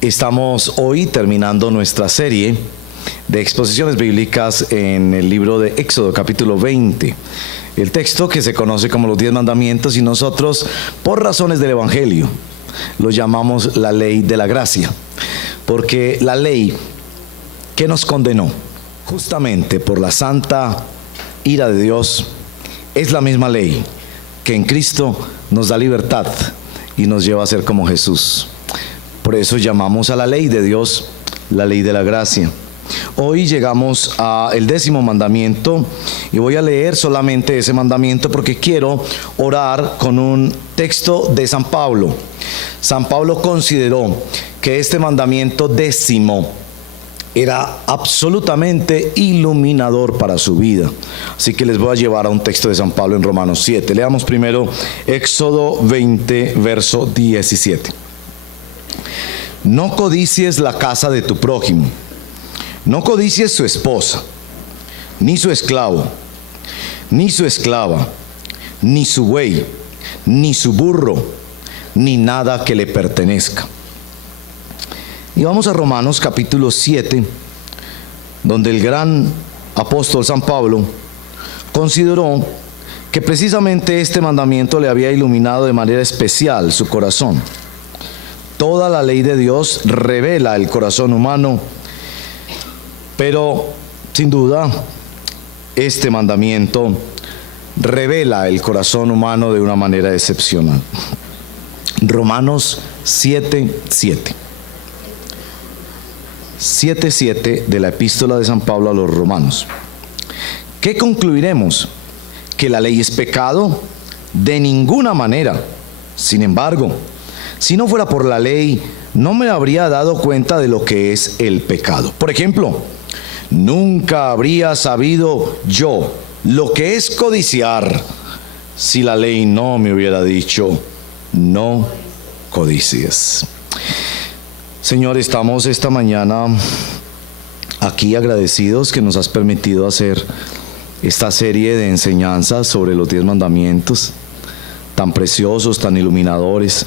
Estamos hoy terminando nuestra serie de exposiciones bíblicas en el libro de Éxodo, capítulo 20. El texto que se conoce como los 10 mandamientos y nosotros, por razones del Evangelio, lo llamamos la ley de la gracia. Porque la ley que nos condenó justamente por la santa ira de Dios es la misma ley que en Cristo nos da libertad y nos lleva a ser como Jesús. Por eso llamamos a la ley de Dios la ley de la gracia. Hoy llegamos al 10º mandamiento y voy a leer solamente ese mandamiento porque quiero orar con un texto de San Pablo. San Pablo consideró que este mandamiento 10º era absolutamente iluminador para su vida. Así que les voy a llevar a un texto de San Pablo en Romanos 7. Leamos primero Éxodo 20, verso 17. No codicies la casa de tu prójimo, no codicies su esposa, ni su esclavo, ni su esclava, ni su buey, ni su burro, ni nada que le pertenezca. Y vamos a Romanos capítulo 7, donde el gran apóstol San Pablo consideró que precisamente este mandamiento le había iluminado de manera especial su corazón. Toda la ley de Dios revela el corazón humano, pero sin duda este mandamiento revela el corazón humano de una manera excepcional. Romanos 7:7. 7:7 de la epístola de San Pablo a los Romanos. ¿Qué concluiremos? ¿Que la ley es pecado? De ninguna manera. Sin embargo, si no fuera por la ley, no me habría dado cuenta de lo que es el pecado. Por ejemplo, nunca habría sabido yo lo que es codiciar si la ley no me hubiera dicho, no codicies. Señor, estamos esta mañana aquí agradecidos que nos has permitido hacer esta serie de enseñanzas sobre los 10 mandamientos, tan preciosos, tan iluminadores.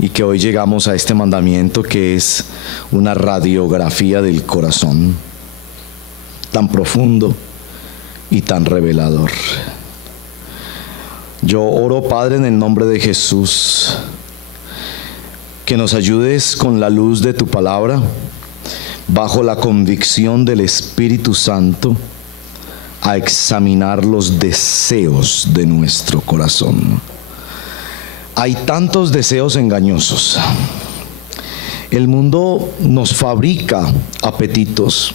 Y que hoy llegamos a este mandamiento que es una radiografía del corazón, tan profundo y tan revelador. Yo oro, Padre, en el nombre de Jesús, que nos ayudes con la luz de tu palabra, bajo la convicción del Espíritu Santo, a examinar los deseos de nuestro corazón. Hay tantos deseos engañosos. El mundo nos fabrica apetitos,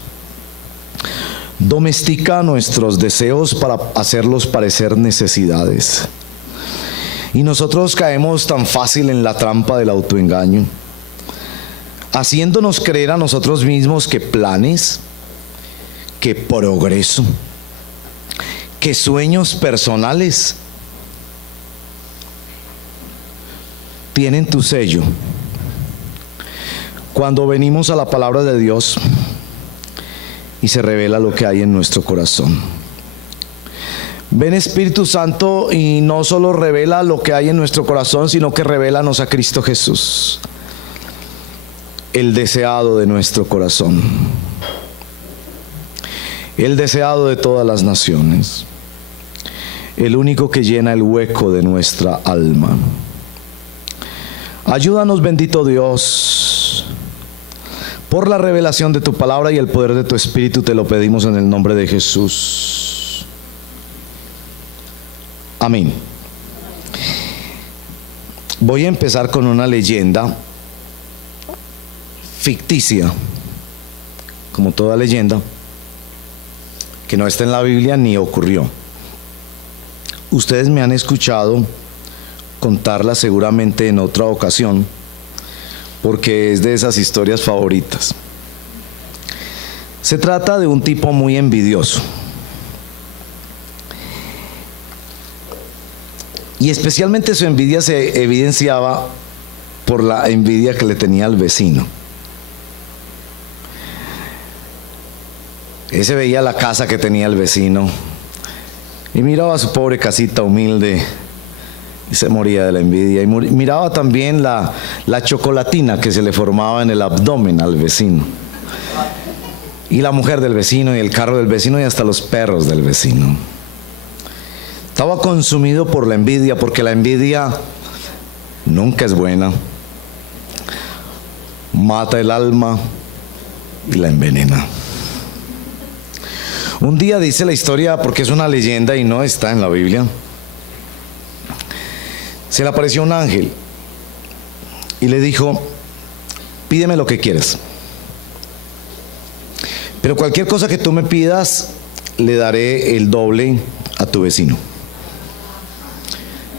domestica nuestros deseos para hacerlos parecer necesidades. Y nosotros caemos tan fácil en la trampa del autoengaño, haciéndonos creer a nosotros mismos que planes, que progreso, que sueños personales tienen tu sello. Cuando venimos a la palabra de Dios y se revela lo que hay en nuestro corazón. Ven, Espíritu Santo, y no solo revela lo que hay en nuestro corazón, sino que revélanos a Cristo Jesús, el deseado de nuestro corazón, el deseado de todas las naciones, el único que llena el hueco de nuestra alma. Ayúdanos, bendito Dios, por la revelación de tu palabra y el poder de tu Espíritu, te lo pedimos en el nombre de Jesús. Amén. Voy a empezar con una leyenda ficticia, como toda leyenda, que no está en la Biblia ni ocurrió. Ustedes me han escuchado contarla seguramente en otra ocasión, porque es de esas historias favoritas. Se trata de un tipo muy envidioso, y especialmente su envidia se evidenciaba por la envidia que le tenía al vecino. Ese veía la casa que tenía el vecino y miraba su pobre casita humilde y se moría de la envidia. Y miraba también la chocolatina que se le formaba en el abdomen al vecino. Y la mujer del vecino, y el carro del vecino, y hasta los perros del vecino. Estaba consumido por la envidia, porque la envidia nunca es buena. Mata el alma y la envenena. Un día, dice la historia, porque es una leyenda y no está en la Biblia, se le apareció un ángel y le dijo: pídeme lo que quieras, pero cualquier cosa que tú me pidas, le daré el doble a tu vecino.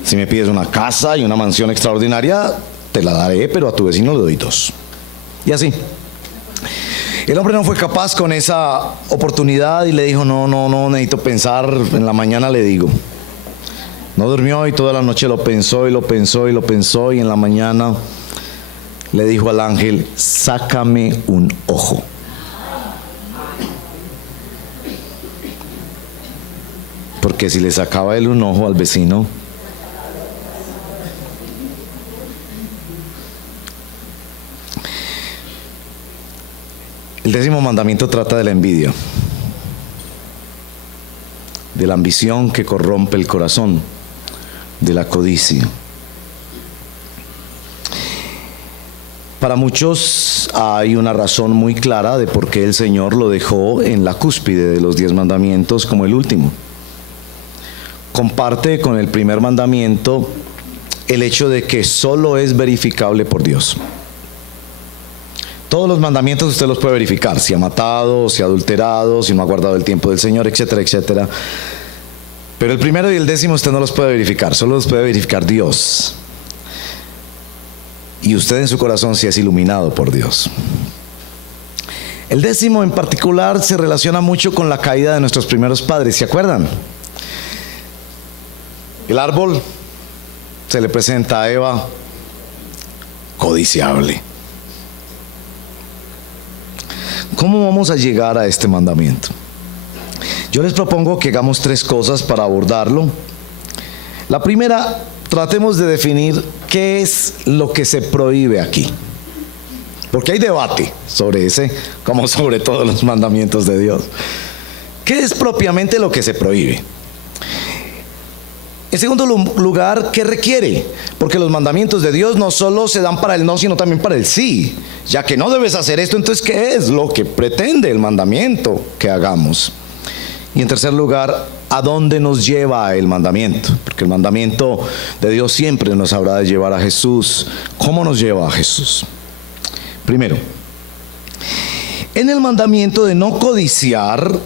Si me pides una casa y una mansión extraordinaria, te la daré, pero a tu vecino le doy 2. Y así. El hombre no fue capaz con esa oportunidad y le dijo: no, necesito pensar, en la mañana le digo. No durmió y toda la noche lo pensó y en la mañana le dijo al ángel: sácame un ojo. Porque si le sacaba él un ojo al vecino, el 10º mandamiento trata de la envidia, de la ambición que corrompe el corazón, de la codicia. Para muchos hay una razón muy clara de por qué el Señor lo dejó en la cúspide de los 10 mandamientos como el último. Comparte con el primer mandamiento el hecho de que solo es verificable por Dios. Todos los mandamientos usted los puede verificar: si ha matado, si ha adulterado, si no ha guardado el tiempo del Señor, etcétera, etcétera. Pero el primero y el 10º usted no los puede verificar, solo los puede verificar Dios. Y usted en su corazón sí es iluminado por Dios. El 10º en particular se relaciona mucho con la caída de nuestros primeros padres, ¿se acuerdan? El árbol se le presenta a Eva codiciable. ¿Cómo vamos a llegar a este mandamiento? Yo les propongo que hagamos 3 cosas para abordarlo. La primera, tratemos de definir qué es lo que se prohíbe aquí. Porque hay debate sobre ese, como sobre todos los mandamientos de Dios. ¿Qué es propiamente lo que se prohíbe? En segundo lugar, ¿qué requiere? Porque los mandamientos de Dios no solo se dan para el no, sino también para el sí. Ya que no debes hacer esto, entonces ¿qué es lo que pretende el mandamiento que hagamos? Y en tercer lugar, ¿a dónde nos lleva el mandamiento? Porque el mandamiento de Dios siempre nos habrá de llevar a Jesús. ¿Cómo nos lleva a Jesús? Primero, en el mandamiento de no codiciar,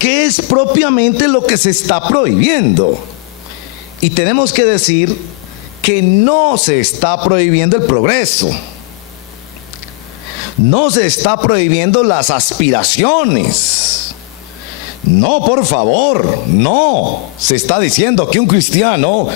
¿qué es propiamente lo que se está prohibiendo? Y tenemos que decir que no se está prohibiendo el progreso. No se está prohibiendo las aspiraciones. No, por favor, no. Se está diciendo que un cristiano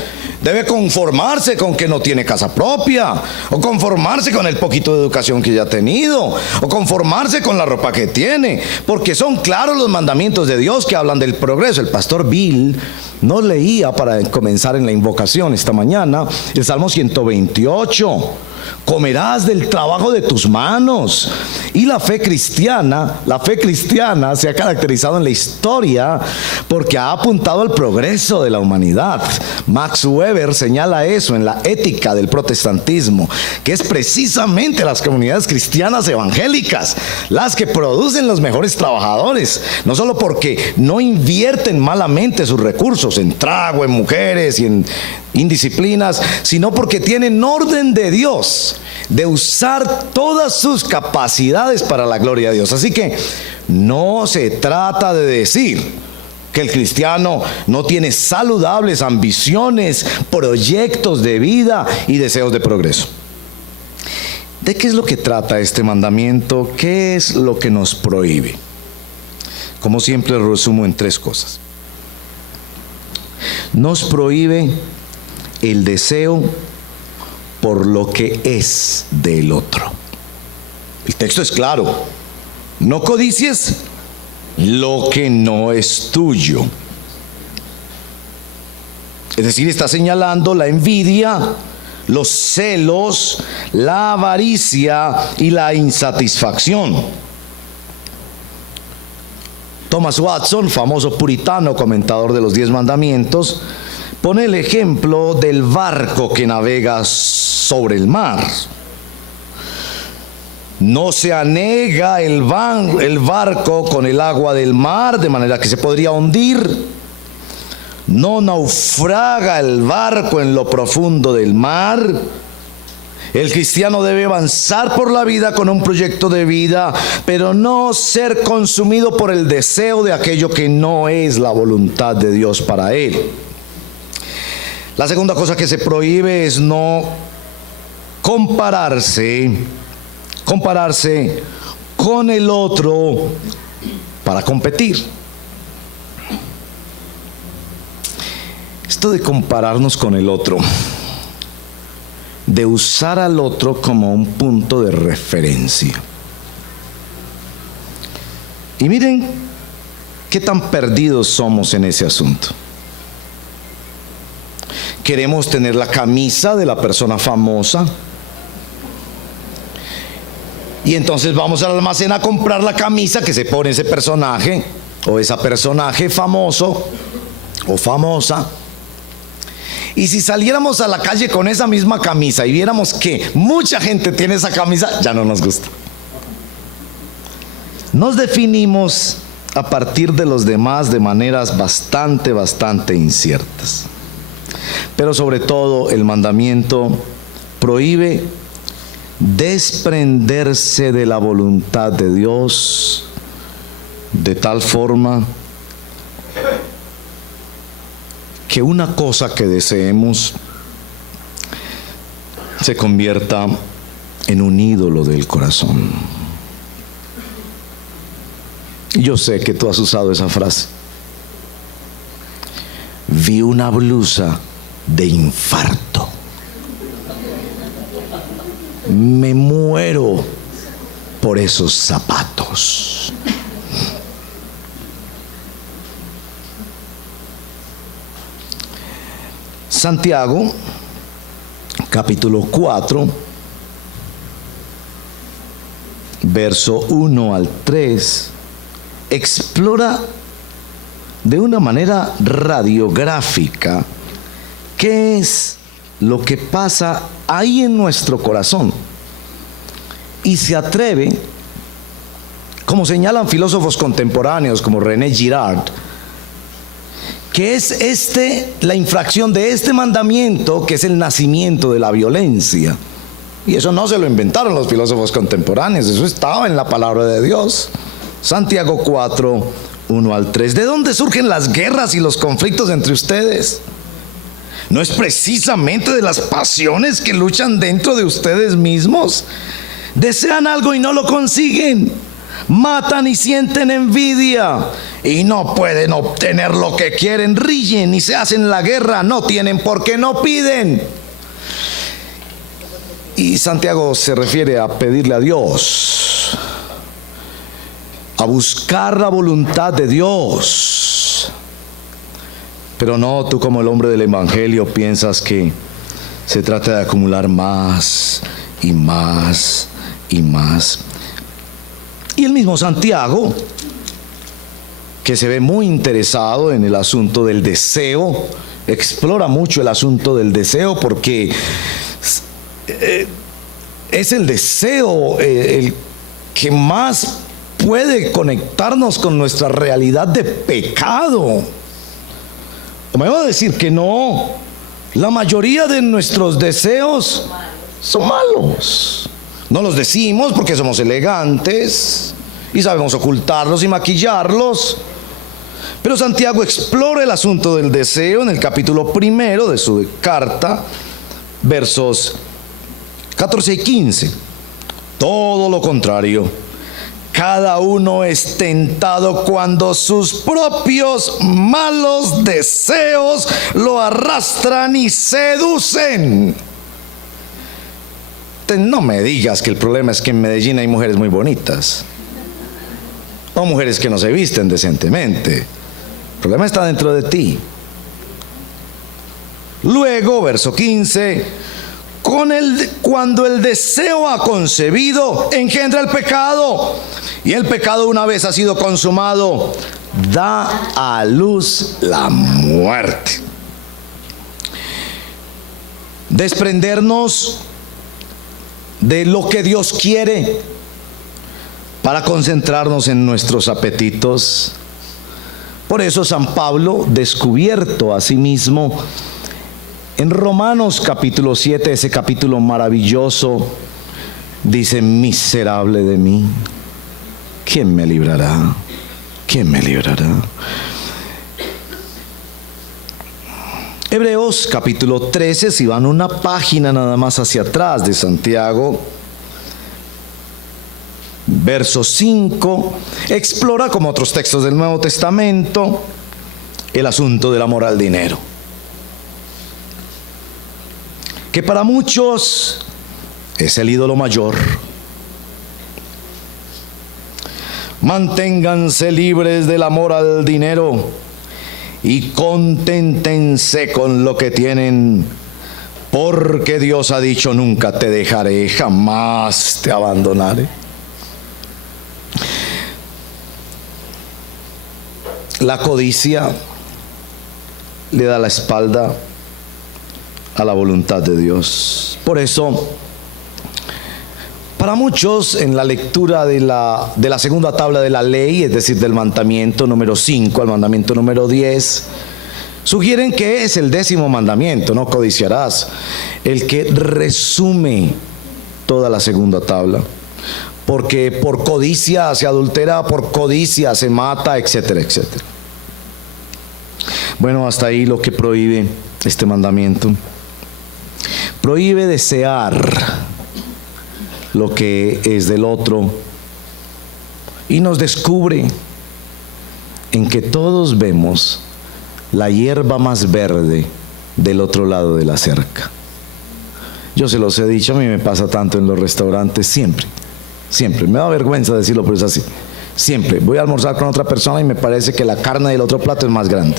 debe conformarse con que no tiene casa propia, o conformarse con el poquito de educación que ya ha tenido, o conformarse con la ropa que tiene, porque son claros los mandamientos de Dios que hablan del progreso. El pastor Bill nos leía para comenzar en la invocación esta mañana el Salmo 128. Comerás del trabajo de tus manos. Y la fe cristiana se ha caracterizado en la historia porque ha apuntado al progreso de la humanidad. Max Weber señala eso en la Ética del Protestantismo, que es precisamente las comunidades cristianas evangélicas las que producen los mejores trabajadores, no solo porque no invierten malamente sus recursos en trago, en mujeres y en indisciplinas, sino porque tienen orden de Dios de usar todas sus capacidades para la gloria de Dios. Así que no se trata de decir que el cristiano no tiene saludables ambiciones, proyectos de vida y deseos de progreso. ¿De qué es lo que trata este mandamiento? ¿Qué es lo que nos prohíbe? Como siempre, lo resumo en 3 cosas. Nos prohíbe el deseo por lo que es del otro. El texto es claro: no codicies lo que no es tuyo. Es decir, está señalando la envidia, los celos, la avaricia y la insatisfacción. Thomas Watson, famoso puritano comentador de los 10 mandamientos, pone el ejemplo del barco que navega sobre el mar. No se anega el barco con el agua del mar, de manera que se podría hundir. No naufraga el barco en lo profundo del mar. El cristiano debe avanzar por la vida con un proyecto de vida, pero no ser consumido por el deseo de aquello que no es la voluntad de Dios para él. La segunda cosa que se prohíbe es no compararse con el otro para competir. Esto de compararnos con el otro, de usar al otro como un punto de referencia. Y miren qué tan perdidos somos en ese asunto. Queremos tener la camisa de la persona famosa, y entonces vamos al almacén a comprar la camisa que se pone ese personaje o esa personaje famoso o famosa. Y si saliéramos a la calle con esa misma camisa y viéramos que mucha gente tiene esa camisa, ya no nos gusta. Nos definimos a partir de los demás de maneras bastante inciertas. Pero sobre todo el mandamiento prohíbe desprenderse de la voluntad de Dios de tal forma que una cosa que deseemos se convierta en un ídolo del corazón. Y yo sé que tú has usado esa frase. Vi una blusa de infarto. Me muero por esos zapatos. Santiago, capítulo 4, verso 1 al 3, explora de una manera radiográfica qué es lo que pasa ahí en nuestro corazón. Y se atreve, como señalan filósofos contemporáneos como René Girard, que es la infracción de este mandamiento, que es el nacimiento de la violencia. Y eso no se lo inventaron los filósofos contemporáneos, eso estaba en la palabra de Dios. Santiago 4, 1 al 3. ¿De dónde surgen las guerras y los conflictos entre ustedes? ¿No es precisamente de las pasiones que luchan dentro de ustedes mismos? Desean algo y no lo consiguen. Matan y sienten envidia y no pueden obtener lo que quieren. Ríen y se hacen la guerra. No tienen porque no piden. Y Santiago se refiere a pedirle a Dios, a buscar la voluntad de Dios. Pero no, tú como el hombre del evangelio piensas que se trata de acumular más y más y más. Y el mismo Santiago, que se ve muy interesado en el asunto del deseo, explora mucho el asunto del deseo porque es el deseo el que más puede conectarnos con nuestra realidad de pecado. ¿O me va a decir que no? La mayoría de nuestros deseos son malos. No los decimos porque somos elegantes y sabemos ocultarlos y maquillarlos. Pero Santiago explora el asunto del deseo en el capítulo 1 de su carta, versos 14 y 15. Todo lo contrario, cada uno es tentado cuando sus propios malos deseos lo arrastran y seducen. No me digas que el problema es que en Medellín hay mujeres muy bonitas o mujeres que no se visten decentemente. El problema está dentro de ti. Luego, verso 15, cuando el deseo ha concebido, engendra el pecado. Y el pecado, una vez ha sido consumado, da a luz la muerte. Desprendernos de lo que Dios quiere para concentrarnos en nuestros apetitos. Por eso San Pablo, descubierto a sí mismo, en Romanos capítulo 7, ese capítulo maravilloso, dice: miserable de mí, ¿quién me librará? ¿Quién me librará? Hebreos capítulo 13, si van una página nada más hacia atrás de Santiago, verso 5, explora, como otros textos del Nuevo Testamento, el asunto del amor al dinero, que para muchos es el ídolo mayor. Manténganse libres del amor al dinero y conténtense con lo que tienen, porque Dios ha dicho: nunca te dejaré, jamás te abandonaré. La codicia le da la espalda a la voluntad de Dios. Por eso, para muchos, en la lectura de la segunda tabla de la ley, es decir, del mandamiento número 5 al mandamiento número 10, sugieren que es el 10º mandamiento: no codiciarás, el que resume toda la segunda tabla. Porque por codicia se adultera, por codicia se mata, etcétera, etcétera. Bueno, hasta ahí lo que prohíbe este mandamiento. Prohíbe desear lo que es del otro, y nos descubre en que todos vemos la hierba más verde del otro lado de la cerca. Yo se los he dicho, a mí me pasa tanto en los restaurantes, siempre, me da vergüenza decirlo, pero es así. Siempre voy a almorzar con otra persona y me parece que la carne del otro plato es más grande.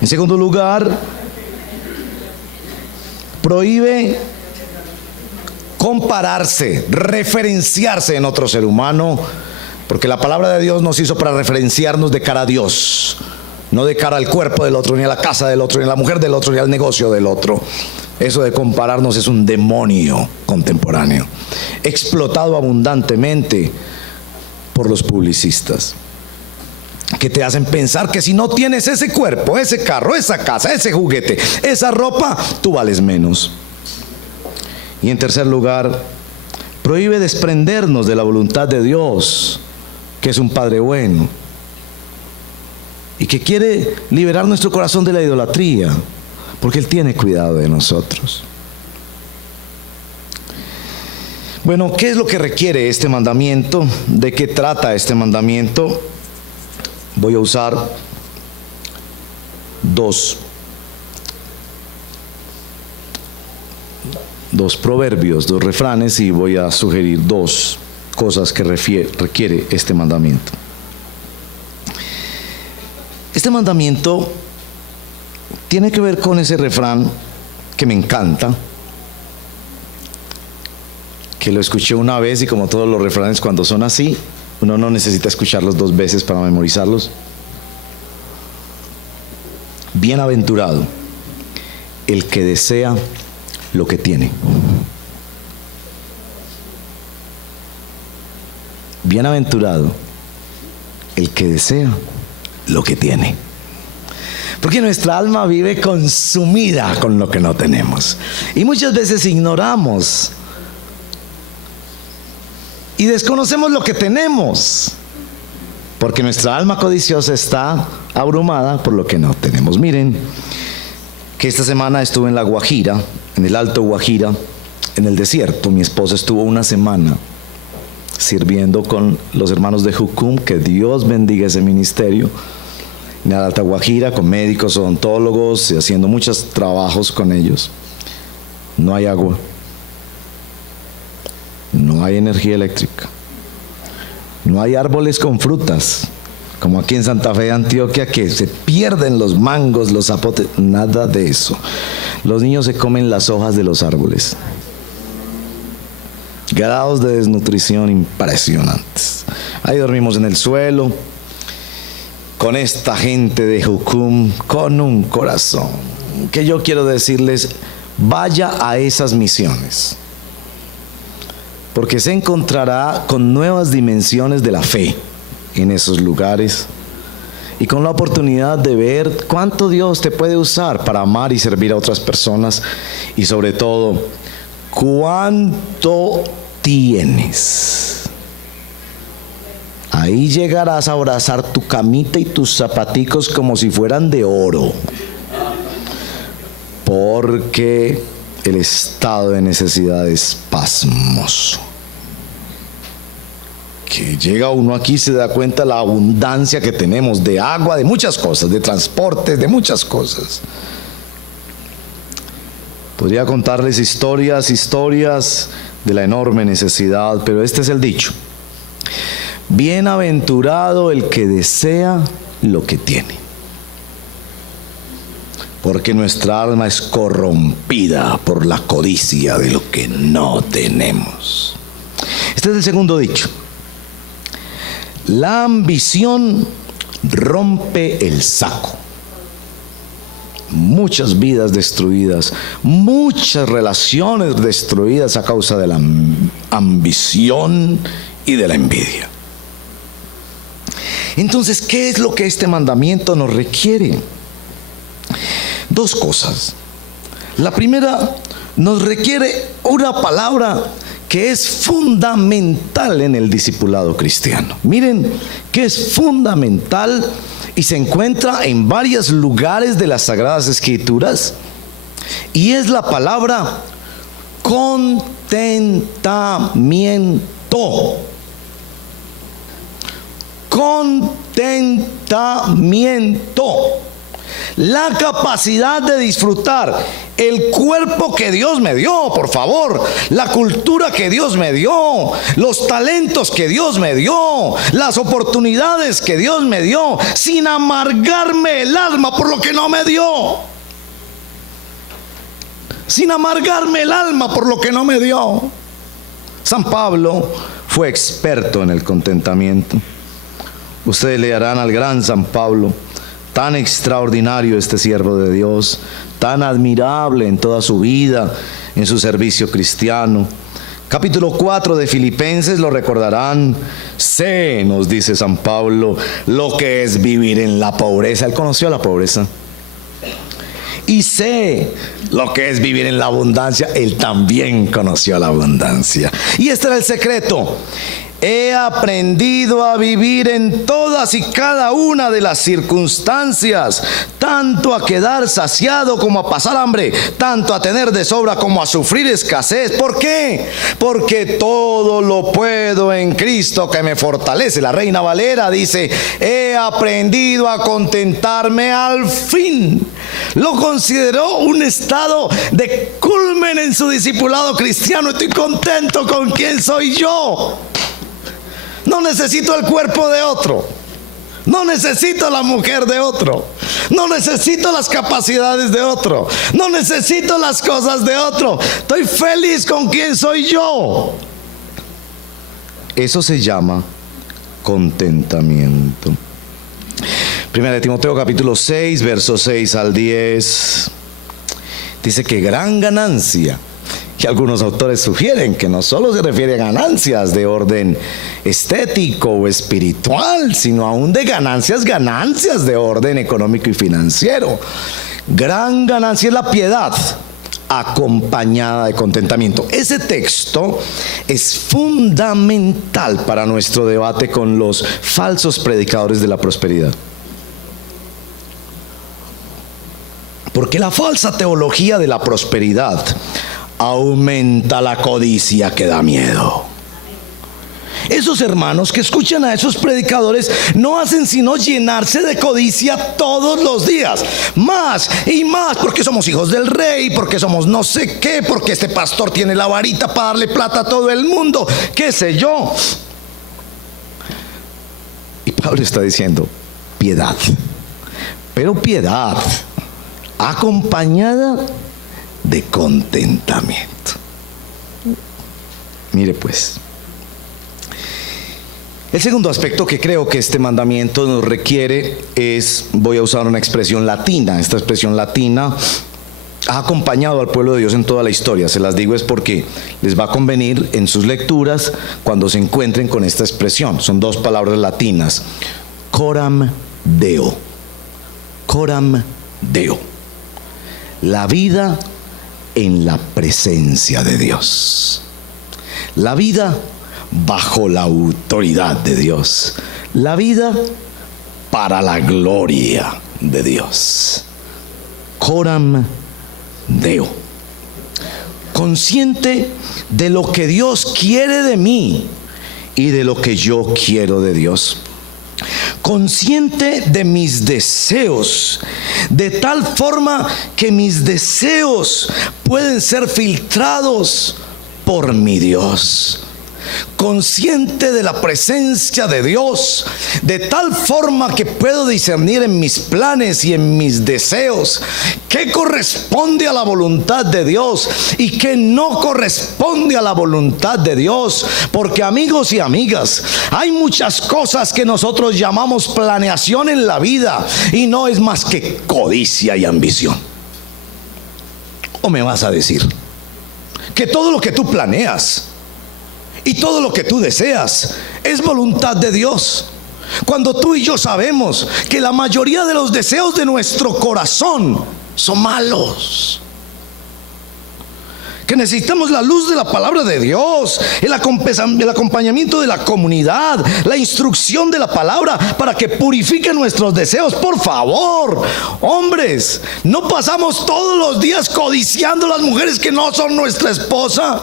En segundo lugar, prohíbe compararse, referenciarse en otro ser humano, porque la palabra de Dios nos hizo para referenciarnos de cara a Dios, no de cara al cuerpo del otro, ni a la casa del otro, ni a la mujer del otro, ni al negocio del otro. Eso de compararnos es un demonio contemporáneo, explotado abundantemente por los publicistas, que te hacen pensar que si no tienes ese cuerpo, ese carro, esa casa, ese juguete, esa ropa, tú vales menos. Y en tercer lugar, prohíbe desprendernos de la voluntad de Dios, que es un Padre bueno y que quiere liberar nuestro corazón de la idolatría, porque Él tiene cuidado de nosotros. Bueno, ¿qué es lo que requiere este mandamiento? ¿De qué trata este mandamiento? Voy a usar dos proverbios, dos refranes, y voy a sugerir dos cosas que requiere este mandamiento. Este mandamiento tiene que ver con ese refrán que me encanta, que lo escuché una vez, y como todos los refranes, cuando son así, uno no necesita escucharlos 2 veces para memorizarlos. Bienaventurado el que desea lo que tiene. Bienaventurado el que desea lo que tiene. Porque nuestra alma vive consumida con lo que no tenemos. Y muchas veces ignoramos y desconocemos lo que tenemos, porque nuestra alma codiciosa está abrumada por lo que no tenemos. Miren que esta semana estuve en la Guajira, en el Alto Guajira, en el desierto. Mi esposa estuvo una semana sirviendo con los hermanos de Jucum, que Dios bendiga ese ministerio, en la Alta Guajira, con médicos, odontólogos, y haciendo muchos trabajos con ellos. No hay agua, no hay energía eléctrica, No hay árboles con frutas, como aquí en Santa Fe de Antioquia, que se pierden los mangos, los zapotes, nada de eso. Los niños se comen las hojas de los árboles. Grados de desnutrición impresionantes. Ahí dormimos en el suelo, con esta gente de Jucum, con un corazón, que yo quiero decirles, vaya a esas misiones, porque se encontrará con nuevas dimensiones de la fe en esos lugares y con la oportunidad de ver cuánto Dios te puede usar para amar y servir a otras personas, y sobre todo, cuánto tienes. Ahí llegarás a abrazar tu camita y tus zapaticos como si fueran de oro, porque el estado de necesidad es pasmoso. Que llega uno aquí y se da cuenta de la abundancia que tenemos de agua, de muchas cosas, de transportes, de muchas cosas. Podría contarles historias de la enorme necesidad, pero este es el dicho: bienaventurado el que desea lo que tiene, porque nuestra alma es corrompida por la codicia de lo que no tenemos. Este es el segundo dicho: la ambición rompe el saco. Muchas vidas destruidas, muchas relaciones destruidas a causa de la ambición y de la envidia. Entonces, ¿qué es lo que este mandamiento nos requiere? Dos cosas. La primera, nos requiere una palabra que es fundamental en el discipulado cristiano. Miren que es fundamental y se encuentra en varios lugares de las Sagradas Escrituras, y es la palabra contentamiento. Contentamiento. La capacidad de disfrutar el cuerpo que Dios me dio, por favor, la cultura que Dios me dio, los talentos que Dios me dio, las oportunidades que Dios me dio, sin amargarme el alma por lo que no me dio. Sin amargarme el alma por lo que no me dio. San Pablo fue experto en el contentamiento. Ustedes leerán al gran San Pablo. Tan extraordinario este siervo de Dios, tan admirable en toda su vida, en su servicio cristiano. Capítulo 4 de Filipenses, lo recordarán. Sé, nos dice San Pablo, lo que es vivir en la pobreza. Él conoció la pobreza. Y sé lo que es vivir en la abundancia. Él también conoció la abundancia. Y este era el secreto: he aprendido a vivir en todas y cada una de las circunstancias, tanto a quedar saciado como a pasar hambre, tanto a tener de sobra como a sufrir escasez. ¿Por qué? Porque todo lo puedo en Cristo que me fortalece. La Reina Valera dice: he aprendido a contentarme al fin. Lo consideró un estado de culmen en su discipulado cristiano. Estoy contento con quien soy yo. No necesito el cuerpo de otro, no necesito la mujer de otro, no necesito las capacidades de otro, no necesito las cosas de otro. Estoy feliz con quien soy yo. Eso se llama contentamiento. Primera de Timoteo capítulo 6, versos 6 al 10. Dice que gran ganancia, que algunos autores sugieren que no solo se refiere a ganancias de orden estético o espiritual, sino aún de ganancias de orden económico y financiero. Gran ganancia es la piedad acompañada de contentamiento. Ese texto es fundamental para nuestro debate con los falsos predicadores de la prosperidad. Porque la falsa teología de la prosperidad aumenta la codicia que da miedo. Esos hermanos que escuchan a esos predicadores no hacen sino llenarse de codicia todos los días, más y más, porque somos hijos del rey, porque somos no sé qué, porque este pastor tiene la varita para darle plata a todo el mundo, qué sé yo. Pablo está diciendo piedad, pero piedad acompañada de contentamiento. Mire pues, el segundo aspecto que creo que este mandamiento nos requiere es, voy a usar una expresión latina. Esta expresión latina ha acompañado al pueblo de Dios en toda la historia. Se las digo es porque les va a convenir en sus lecturas cuando se encuentren con esta expresión. Son dos palabras latinas: coram Deo. Coram Deo. La vida en la presencia de Dios. La vida bajo la autoridad de Dios. La vida para la gloria de Dios. Coram Deo. Consciente de lo que Dios quiere de mí y de lo que yo quiero de Dios. Consciente de mis deseos, de tal forma que mis deseos pueden ser filtrados por mi Dios. Consciente de la presencia de Dios, de tal forma que puedo discernir en mis planes y en mis deseos qué corresponde a la voluntad de Dios y qué no corresponde a la voluntad de Dios. Porque, amigos y amigas, hay muchas cosas que nosotros llamamos planeación en la vida y no es más que codicia y ambición. ¿O me vas a decir que todo lo que tú planeas y todo lo que tú deseas es voluntad de Dios, cuando tú y yo sabemos que la mayoría de los deseos de nuestro corazón son malos? Que necesitamos la luz de la palabra de Dios, el acompañamiento de la comunidad, la instrucción de la palabra para que purifique nuestros deseos. Por favor, hombres, no pasamos todos los días codiciando las mujeres que no son nuestra esposa.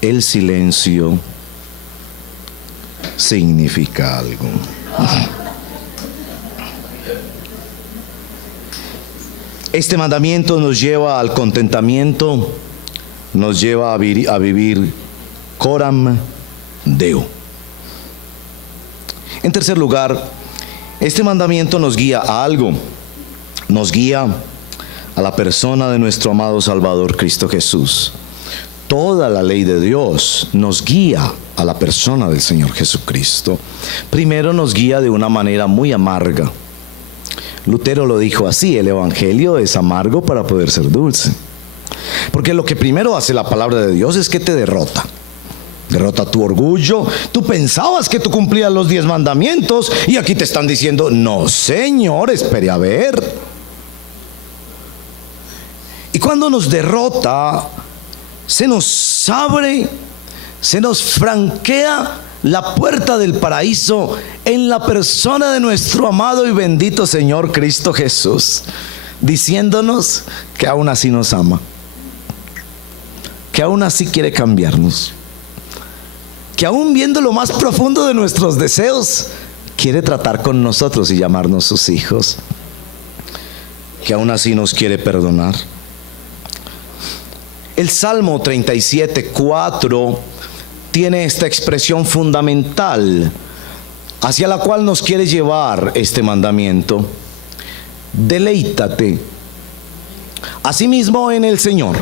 El silencio significa algo. Este mandamiento nos lleva al contentamiento, nos lleva a vivir coram Deo. En tercer lugar, este mandamiento nos guía a algo. Nos guía a la persona de nuestro amado Salvador Cristo Jesús. Toda la ley de Dios nos guía a la persona del Señor Jesucristo. Primero nos guía de una manera muy amarga. Lutero lo dijo así: el evangelio es amargo para poder ser dulce. Porque lo que primero hace la palabra de Dios es que te derrota. Derrota tu orgullo. Tú pensabas que tú cumplías los 10 mandamientos y aquí te están diciendo: no, Señor, espere a ver. Y cuando nos derrota, se nos abre, se nos franquea la puerta del paraíso en la persona de nuestro amado y bendito Señor Cristo Jesús, diciéndonos que aún así nos ama, que aún así quiere cambiarnos, que aún viendo lo más profundo de nuestros deseos, quiere tratar con nosotros y llamarnos sus hijos, que aún así nos quiere perdonar. El Salmo 37:4 tiene esta expresión fundamental hacia la cual nos quiere llevar este mandamiento: deleítate asimismo en el Señor,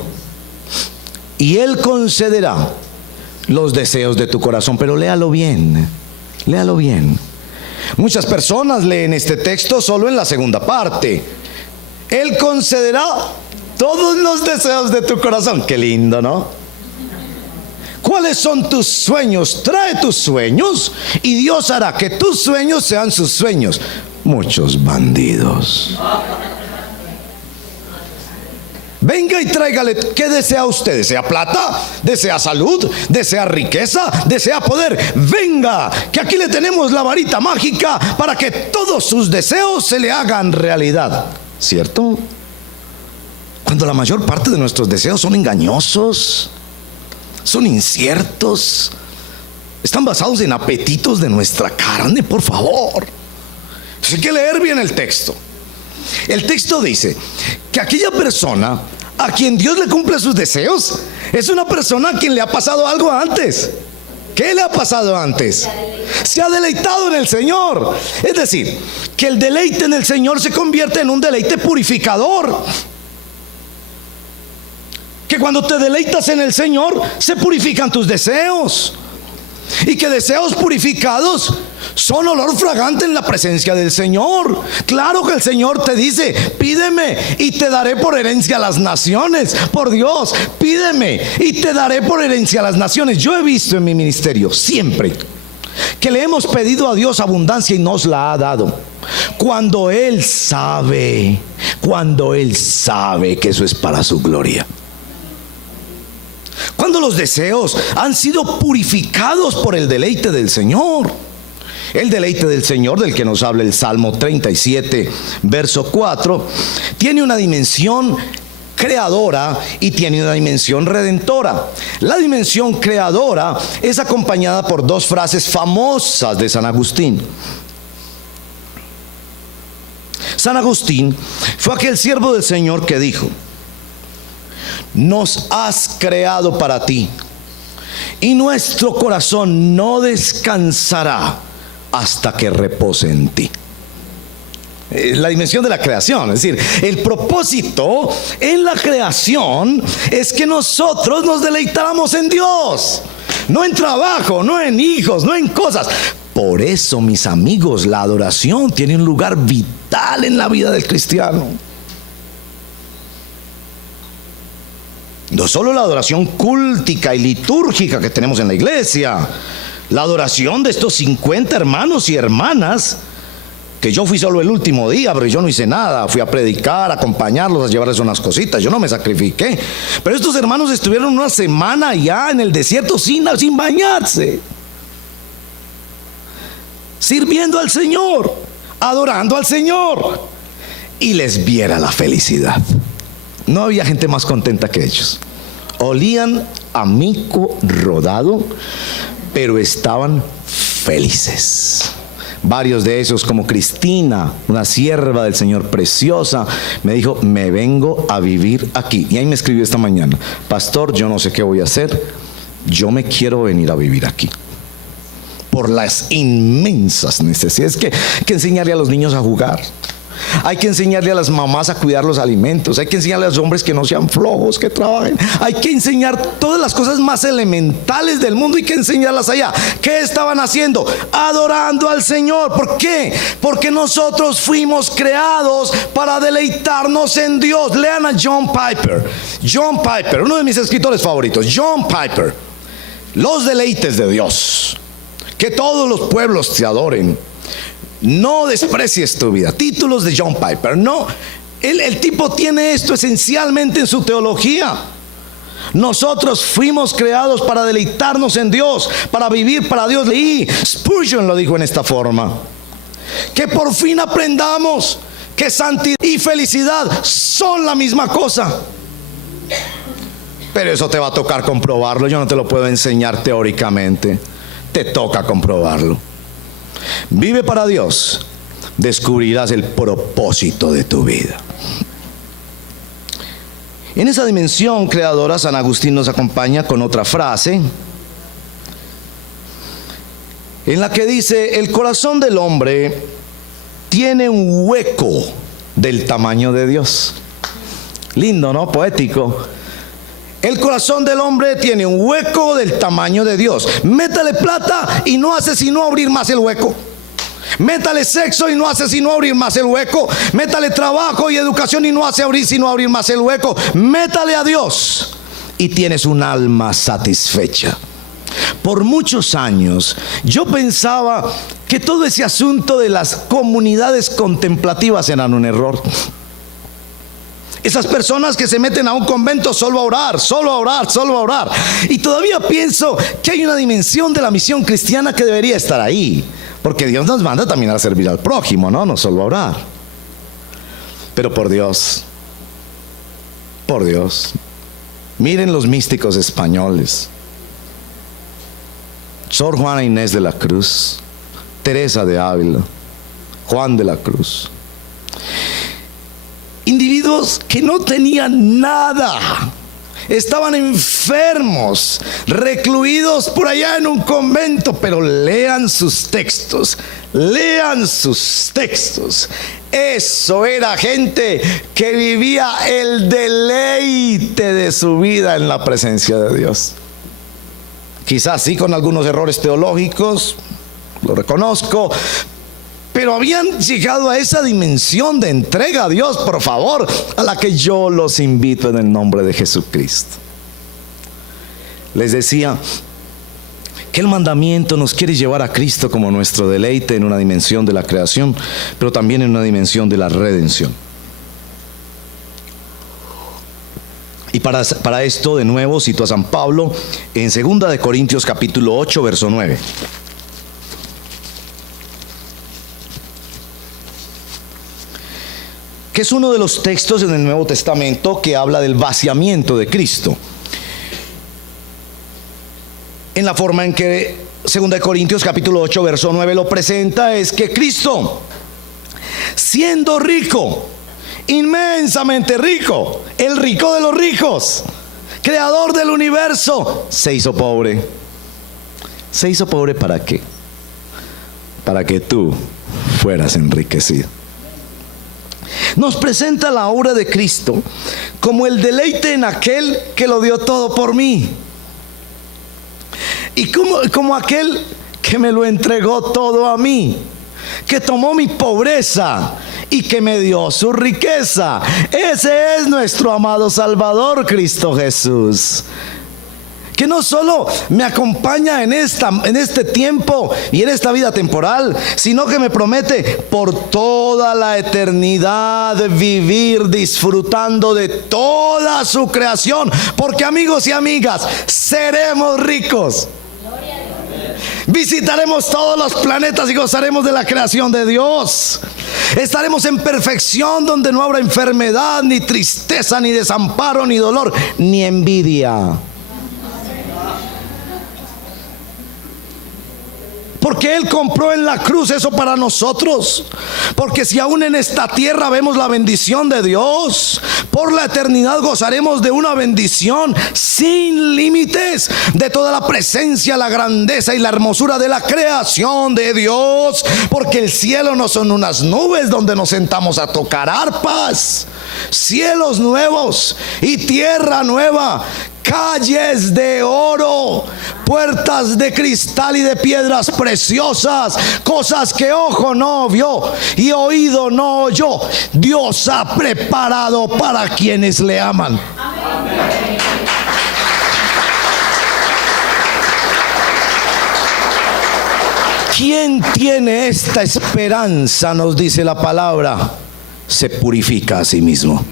y Él concederá los deseos de tu corazón. Pero léalo bien, léalo bien. Muchas personas leen este texto solo en la segunda parte: Él concederá todos los deseos de tu corazón. Qué lindo, ¿no? ¿Cuáles son tus sueños? Trae tus sueños y Dios hará que tus sueños sean sus sueños. Muchos bandidos. Venga y tráigale. ¿Qué desea usted? ¿Desea plata? ¿Desea salud? ¿Desea riqueza? ¿Desea poder? Venga, que aquí le tenemos la varita mágica para que todos sus deseos se le hagan realidad. ¿Cierto? Cuando la mayor parte de nuestros deseos son engañosos, son inciertos, están basados en apetitos de nuestra carne. Por favor, hay que leer bien el texto. El texto dice que aquella persona a quien Dios le cumple sus deseos, es una persona a quien le ha pasado algo antes. ¿Qué le ha pasado antes? Se ha deleitado en el Señor. Es decir, que el deleite en el Señor se convierte en un deleite purificador. Que cuando te deleitas en el Señor, se purifican tus deseos. Y que deseos purificados son olor fragante en la presencia del Señor. Claro que el Señor te dice: pídeme y te daré por herencia a las naciones. Por Dios, pídeme y te daré por herencia a las naciones. Yo he visto en mi ministerio siempre que le hemos pedido a Dios abundancia y nos la ha dado. Cuando Él sabe que eso es para su gloria. Cuando los deseos han sido purificados por el deleite del Señor. El deleite del Señor, del que nos habla el Salmo 37, verso 4, tiene una dimensión creadora y tiene una dimensión redentora. La dimensión creadora es acompañada por dos frases famosas de San Agustín. San Agustín fue aquel siervo del Señor que dijo: nos has creado para ti, y nuestro corazón no descansará hasta que repose en ti. La dimensión de la creación, es decir, el propósito en la creación es que nosotros nos deleitáramos en Dios, no en trabajo, no en hijos, no en cosas. Por eso, mis amigos, la adoración tiene un lugar vital en la vida del cristiano. No solo la adoración cúltica y litúrgica que tenemos en la iglesia, la adoración de estos 50 hermanos y hermanas, que yo fui solo el último día, pero yo no hice nada, fui a predicar, a acompañarlos, a llevarles unas cositas, yo no me sacrifiqué. Pero estos hermanos estuvieron una semana allá en el desierto sin bañarse, sirviendo al Señor, adorando al Señor, y les viera la felicidad. No había gente más contenta que ellos. Olían a mico rodado, pero estaban felices. Varios de esos, como Cristina, una sierva del Señor preciosa, me dijo: me vengo a vivir aquí. Y ahí me escribió esta mañana: pastor, yo no sé qué voy a hacer, yo me quiero venir a vivir aquí. Por las inmensas necesidades. Que enseñarle a los niños a jugar. Hay que enseñarle a las mamás a cuidar los alimentos. Hay que enseñarle a los hombres que no sean flojos, que trabajen. Hay que enseñar todas las cosas más elementales del mundo. Hay que enseñarlas allá. ¿Qué estaban haciendo? Adorando al Señor. ¿Por qué? Porque nosotros fuimos creados para deleitarnos en Dios. Lean a John Piper. John Piper, uno de mis escritores favoritos. John Piper. Los deleites de Dios. Que todos los pueblos te adoren. No desprecies tu vida. Títulos de John Piper. No, el tipo tiene esto esencialmente en su teología. Nosotros fuimos creados para deleitarnos en Dios, para vivir para Dios. Y Spurgeon lo dijo en esta forma: que por fin aprendamos que santidad y felicidad son la misma cosa. Pero eso te va a tocar comprobarlo. Yo no te lo puedo enseñar teóricamente. Te toca comprobarlo. Vive para Dios, descubrirás el propósito de tu vida. En esa dimensión creadora, San Agustín nos acompaña con otra frase en la que dice: el corazón del hombre tiene un hueco del tamaño de Dios. Lindo, ¿no? Poético. El corazón del hombre tiene un hueco del tamaño de Dios. Métale plata y no hace sino abrir más el hueco. Métale sexo y no hace sino abrir más el hueco. Métale trabajo y educación y no hace sino abrir más el hueco. Métale a Dios y tienes un alma satisfecha. Por muchos años yo pensaba que todo ese asunto de las comunidades contemplativas eran un error. Esas personas que se meten a un convento solo a orar, solo a orar, solo a orar. Y todavía pienso que hay una dimensión de la misión cristiana que debería estar ahí. Porque Dios nos manda también a servir al prójimo, no solo a orar. Pero por Dios, miren los místicos españoles. Sor Juana Inés de la Cruz, Teresa de Ávila, Juan de la Cruz. individuos que no tenían nada. Estaban enfermos, recluidos por allá en un convento, pero lean sus textos, lean sus textos. Eso era gente que vivía el deleite de su vida en la presencia de Dios. Quizás sí con algunos errores teológicos, lo reconozco, pero habían llegado a esa dimensión de entrega a Dios, por favor, a la que yo los invito en el nombre de Jesucristo. Les decía que el mandamiento nos quiere llevar a Cristo como nuestro deleite en una dimensión de la creación, pero también en una dimensión de la redención. Y para esto, de nuevo, cito a San Pablo en 2 de Corintios capítulo 8, verso 9. Que es uno de los textos en el Nuevo Testamento que habla del vaciamiento de Cristo. En la forma en que 2 de Corintios capítulo 8, verso 9 lo presenta, es que Cristo, siendo rico, inmensamente rico, el rico de los ricos, creador del universo, se hizo pobre. ¿Se hizo pobre para qué? Para que tú fueras enriquecido. Nos presenta la obra de Cristo como el deleite en aquel que lo dio todo por mí, y como aquel que me lo entregó todo a mí, que tomó mi pobreza y que me dio su riqueza. Ese es nuestro amado Salvador, Cristo Jesús, que no solo me acompaña en este tiempo y en esta vida temporal, sino que me promete por toda la eternidad vivir disfrutando de toda su creación, porque, amigos y amigas, seremos ricos. Visitaremos todos los planetas y gozaremos de la creación de Dios. Estaremos en perfección, donde no habrá enfermedad, ni tristeza, ni desamparo, ni dolor, ni envidia. Porque Él compró en la cruz eso para nosotros. Porque si aún en esta tierra vemos la bendición de Dios, por la eternidad gozaremos de una bendición sin límites, de toda la presencia, la grandeza y la hermosura de la creación de Dios. Porque el cielo no son unas nubes donde nos sentamos a tocar arpas. Cielos nuevos y tierra nueva, calles de oro, puertas de cristal y de piedras preciosas, cosas que ojo no vio y oído no oyó, Dios ha preparado para quienes le aman. Amén. ¿Quién tiene esta esperanza? Nos dice la palabra. Se purifica a sí mismo.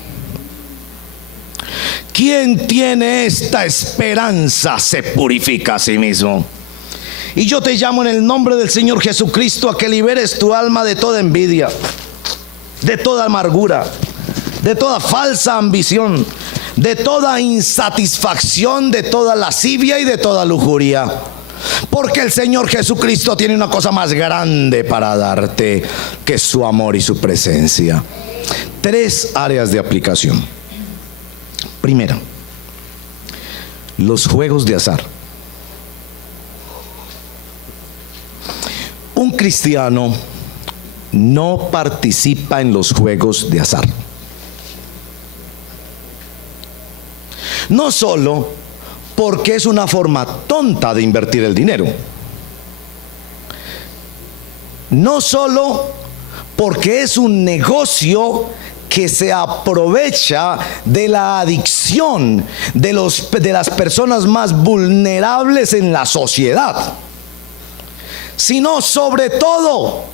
Quien tiene esta esperanza se purifica a sí mismo. Y yo te llamo en el nombre del Señor Jesucristo a que liberes tu alma de toda envidia, de toda amargura, de toda falsa ambición, de toda insatisfacción, de toda lascivia y de toda lujuria. Porque el Señor Jesucristo tiene una cosa más grande para darte, que es su amor y su presencia. 3 áreas de aplicación. Primera, los juegos de azar. Un cristiano no participa en los juegos de azar. No solo porque es una forma tonta de invertir el dinero, no solo porque es un negocio que se aprovecha de la adicción de las personas más vulnerables en la sociedad, sino sobre todo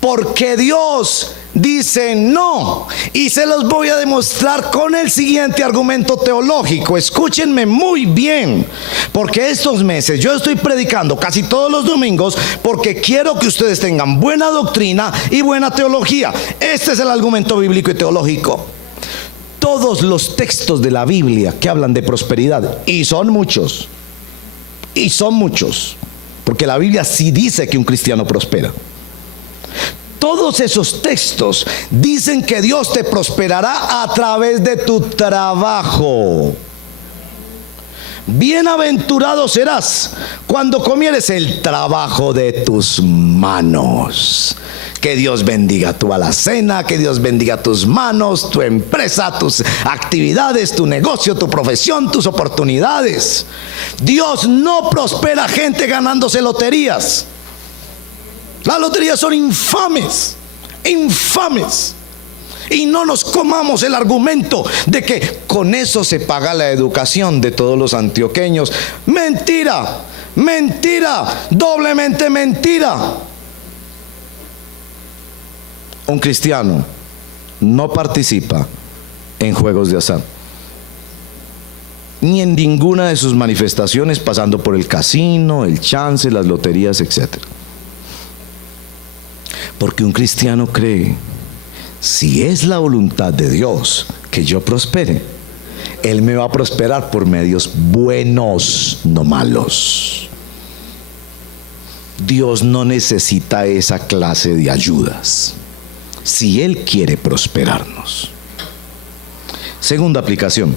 porque Dios dice no. Y se los voy a demostrar con el siguiente argumento teológico. Escúchenme muy bien, porque estos meses yo estoy predicando casi todos los domingos, porque quiero que ustedes tengan buena doctrina y buena teología. Este es el argumento bíblico y teológico. Todos los textos de la Biblia que hablan de prosperidad, y son muchos, porque la Biblia sí dice que un cristiano prospera. todos esos textos dicen que Dios te prosperará a través de tu trabajo. Bienaventurado serás cuando comieres el trabajo de tus manos. Que Dios bendiga tu alacena, que Dios bendiga tus manos, tu empresa, tus actividades, tu negocio, tu profesión, tus oportunidades. Dios no prospera gente ganándose loterías. Las loterías son infames, infames. Y no nos comamos el argumento de que con eso se paga la educación de todos los antioqueños. Mentira, mentira, doblemente mentira. Un cristiano no participa en juegos de azar, ni en ninguna de sus manifestaciones, pasando por el casino, el chance, las loterías, etc. Porque un cristiano cree: si es la voluntad de Dios que yo prospere, Él me va a prosperar por medios buenos, no malos. Dios no necesita esa clase de ayudas si Él quiere prosperarnos. Segunda aplicación: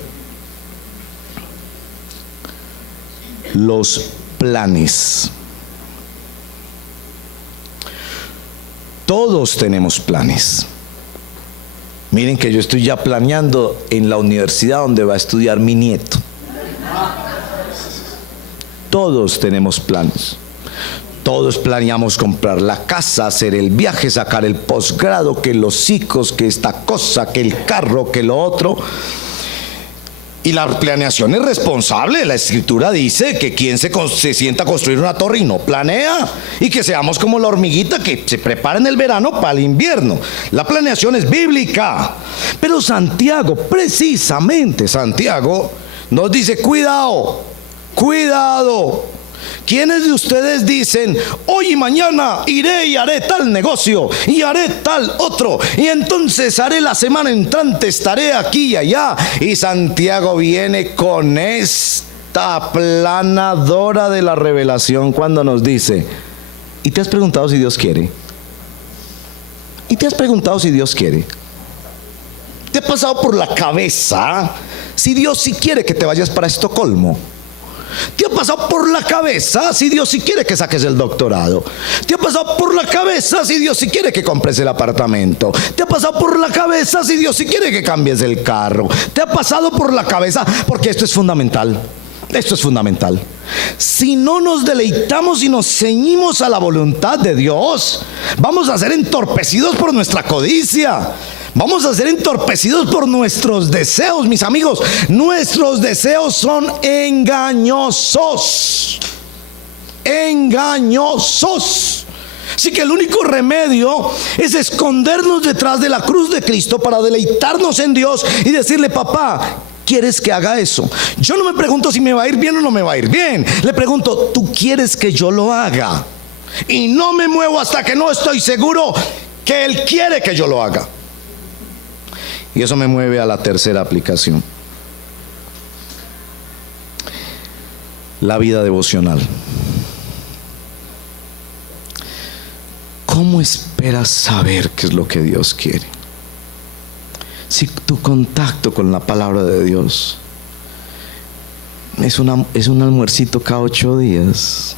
los planes. Todos tenemos planes. Miren que yo estoy ya planeando en la universidad donde va a estudiar mi nieto. Todos tenemos planes. Todos planeamos comprar la casa, hacer el viaje, sacar el posgrado, que los hijos, que esta cosa, que el carro, que lo otro. Y la planeación es responsable. La Escritura dice que quien se sienta a construir una torre y no planea, y que seamos como la hormiguita que se prepara en el verano para el invierno. La planeación es bíblica. Pero Santiago, precisamente Santiago, nos dice: cuidado, cuidado. ¿Quiénes de ustedes dicen: hoy y mañana iré y haré tal negocio y haré tal otro, y entonces haré la semana entrante, estaré aquí y allá? Y Santiago viene con esta planadora de la revelación cuando nos dice: ¿y te has preguntado si Dios quiere? ¿Y te has preguntado si Dios quiere? ¿Te ha pasado por la cabeza si Dios sí quiere que te vayas para Estocolmo? ¿Te ha pasado por la cabeza si Dios sí quiere que saques el doctorado? ¿Te ha pasado por la cabeza si Dios sí quiere que compres el apartamento? ¿Te ha pasado por la cabeza si Dios sí quiere que cambies el carro? ¿Te ha pasado por la cabeza? Porque esto es fundamental. Esto es fundamental. Si no nos deleitamos y nos ceñimos a la voluntad de Dios, vamos a ser entorpecidos por nuestra codicia. Vamos a ser entorpecidos por nuestros deseos, mis amigos. Nuestros deseos son engañosos. Engañosos. Así que el único remedio es escondernos detrás de la cruz de Cristo para deleitarnos en Dios y decirle: papá, ¿quieres que haga eso? Yo no me pregunto si me va a ir bien o no me va a ir bien. Le pregunto: ¿tú quieres que yo lo haga? Y no me muevo hasta que no estoy seguro que Él quiere que yo lo haga. Y eso me mueve a la tercera aplicación: la vida devocional. ¿Cómo esperas saber qué es lo que Dios quiere si tu contacto con la palabra de Dios es un almuercito cada 8 días?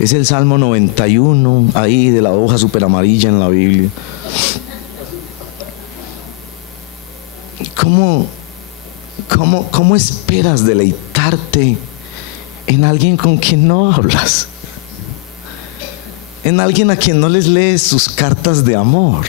Es el Salmo 91 ahí de la hoja súper amarilla en la Biblia. ¿Cómo esperas deleitarte en alguien con quien no hablas? En alguien a quien no les lees sus cartas de amor.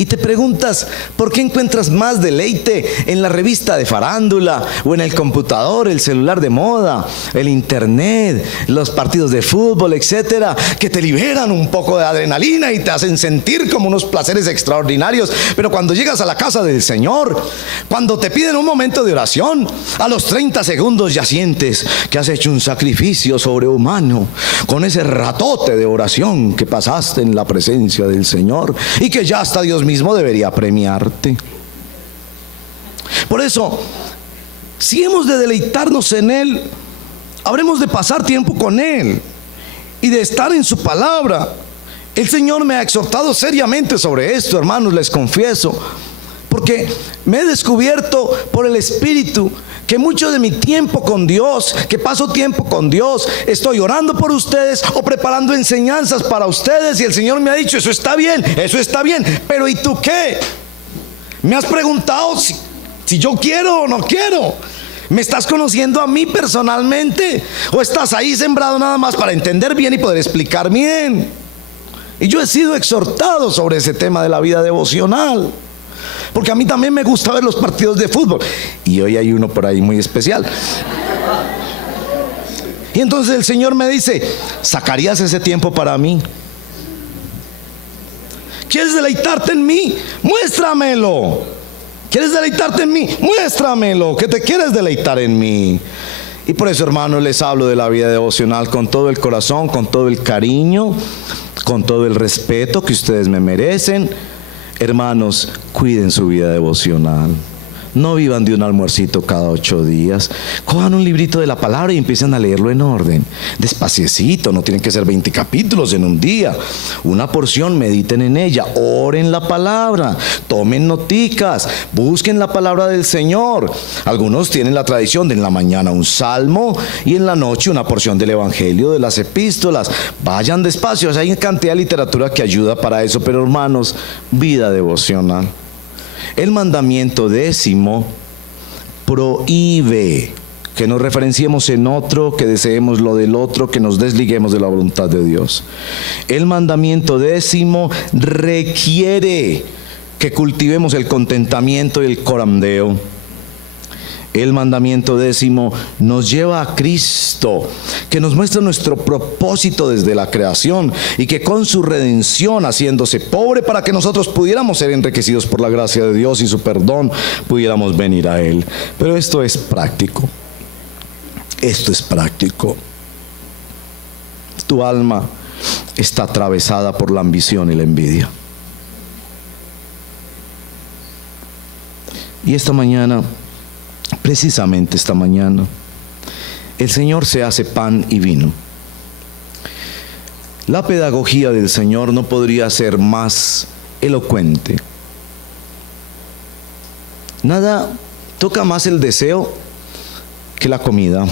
Y te preguntas: ¿por qué encuentras más deleite en la revista de farándula, o en el computador, el celular de moda, el internet, los partidos de fútbol, etcétera, que te liberan un poco de adrenalina y te hacen sentir como unos placeres extraordinarios? Pero cuando llegas a la casa del Señor, cuando te piden un momento de oración, a los 30 segundos ya sientes que has hecho un sacrificio sobrehumano con ese ratote de oración que pasaste en la presencia del Señor, y que ya hasta Dios mismo debería premiarte. Por eso, si hemos de deleitarnos en Él, habremos de pasar tiempo con Él. y de estar en su palabra. El Señor me ha exhortado seriamente sobre esto, hermanos, les confieso, porque me he descubierto por el Espíritu que mucho de mi tiempo con Dios, que paso tiempo con Dios, estoy orando por ustedes o preparando enseñanzas para ustedes, y el Señor me ha dicho, eso está bien, pero ¿y tú qué? Me has preguntado si yo quiero o no quiero. ¿Me estás conociendo a mí personalmente? ¿O estás ahí sembrado nada más para entender bien y poder explicar bien? Y yo he sido exhortado sobre ese tema de la vida devocional, porque a mí también me gusta ver los partidos de fútbol, y hoy hay uno por ahí muy especial. Y entonces el Señor me dice, ¿sacarías ese tiempo para mí? ¿Quieres deleitarte en mí? Muéstramelo. ¿Quieres deleitarte en mí? Muéstramelo, que te quieres deleitar en mí. Y por eso, hermanos, les hablo de la vida devocional con todo el corazón, con todo el cariño, con todo el respeto que ustedes me merecen. Hermanos, cuiden su vida devocional. No vivan de un almuercito cada 8 días. Cojan un librito de la palabra y empiecen a leerlo en orden, despaciecito. No tienen que ser 20 capítulos en un día. Una porción, mediten en ella, oren la palabra, tomen noticas, busquen la palabra del Señor. Algunos tienen la tradición de en la mañana un salmo y en la noche una porción del evangelio, de las epístolas. Vayan despacio, hay cantidad de literatura que ayuda para eso. Pero hermanos, vida devocional. El mandamiento 10º prohíbe que nos referenciemos en otro, que deseemos lo del otro, que nos desliguemos de la voluntad de Dios. El mandamiento 10º requiere que cultivemos el contentamiento y el corandeo. El mandamiento 10º nos lleva a Cristo, que nos muestra nuestro propósito desde la creación, y que con su redención, haciéndose pobre para que nosotros pudiéramos ser enriquecidos por la gracia de Dios y su perdón, pudiéramos venir a Él. Pero esto es práctico. Esto es práctico. Tu alma está atravesada por la ambición y la envidia. Y esta mañana, precisamente esta mañana, el Señor se hace pan y vino. La pedagogía del Señor no podría ser más elocuente. Nada toca más el deseo que la comida.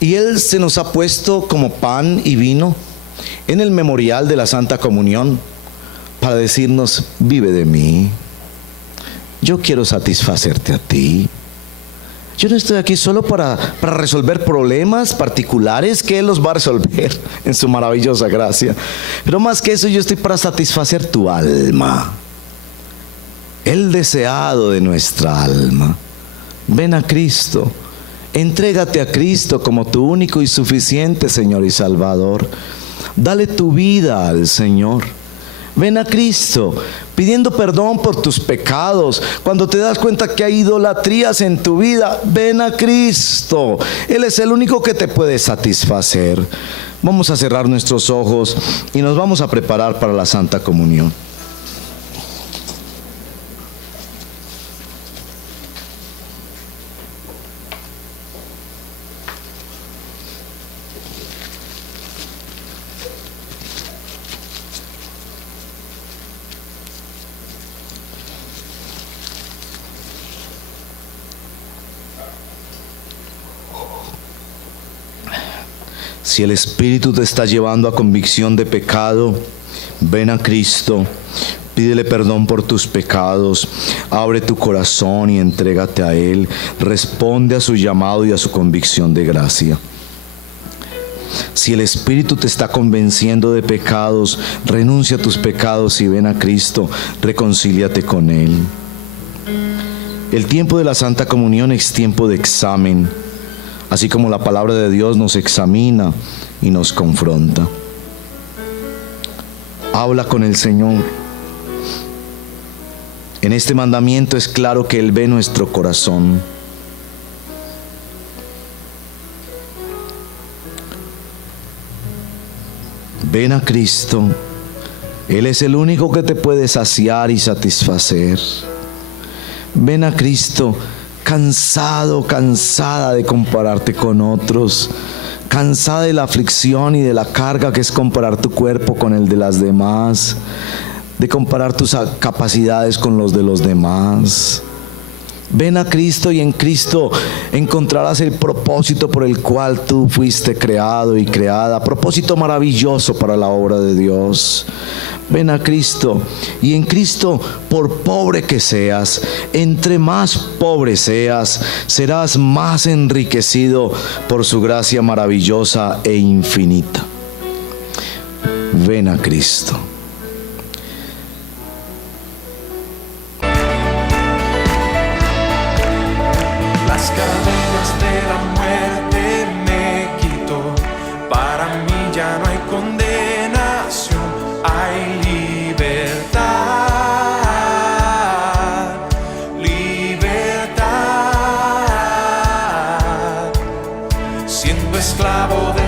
Y Él se nos ha puesto como pan y vino en el memorial de la Santa Comunión para decirnos, vive de mí. Yo quiero satisfacerte a ti. Yo no estoy aquí solo para resolver problemas particulares que Él los va a resolver en su maravillosa gracia. Pero más que eso, yo estoy para satisfacer tu alma, el deseado de nuestra alma. Ven a Cristo, entrégate a Cristo como tu único y suficiente Señor y Salvador. Dale tu vida al Señor. Ven a Cristo pidiendo perdón por tus pecados. Cuando te das cuenta que hay idolatrías en tu vida, ven a Cristo. Él es el único que te puede satisfacer. Vamos a cerrar nuestros ojos y nos vamos a preparar para la Santa Comunión. Si el Espíritu te está llevando a convicción de pecado, ven a Cristo, pídele perdón por tus pecados, abre tu corazón y entrégate a Él, responde a su llamado y a su convicción de gracia. Si el Espíritu te está convenciendo de pecados, renuncia a tus pecados y ven a Cristo, reconcíliate con Él. El tiempo de la Santa Comunión es tiempo de examen, así como la palabra de Dios nos examina y nos confronta. Habla con el Señor. En este mandamiento es claro que Él ve nuestro corazón. Ven a Cristo. Él es el único que te puede saciar y satisfacer. Ven a Cristo, cansado, cansada de compararte con otros, cansada de la aflicción y de la carga que es comparar tu cuerpo con el de las demás, de comparar tus capacidades con los de los demás. Ven a Cristo y en Cristo encontrarás el propósito por el cual tú fuiste creado y creada, propósito maravilloso para la obra de Dios. Ven a Cristo y en Cristo, por pobre que seas, entre más pobre seas, serás más enriquecido por su gracia maravillosa e infinita. Ven a Cristo. Las cadenas de la muerte me quitó, para mí ya no hay condenación, hay libertad, libertad, siendo esclavo de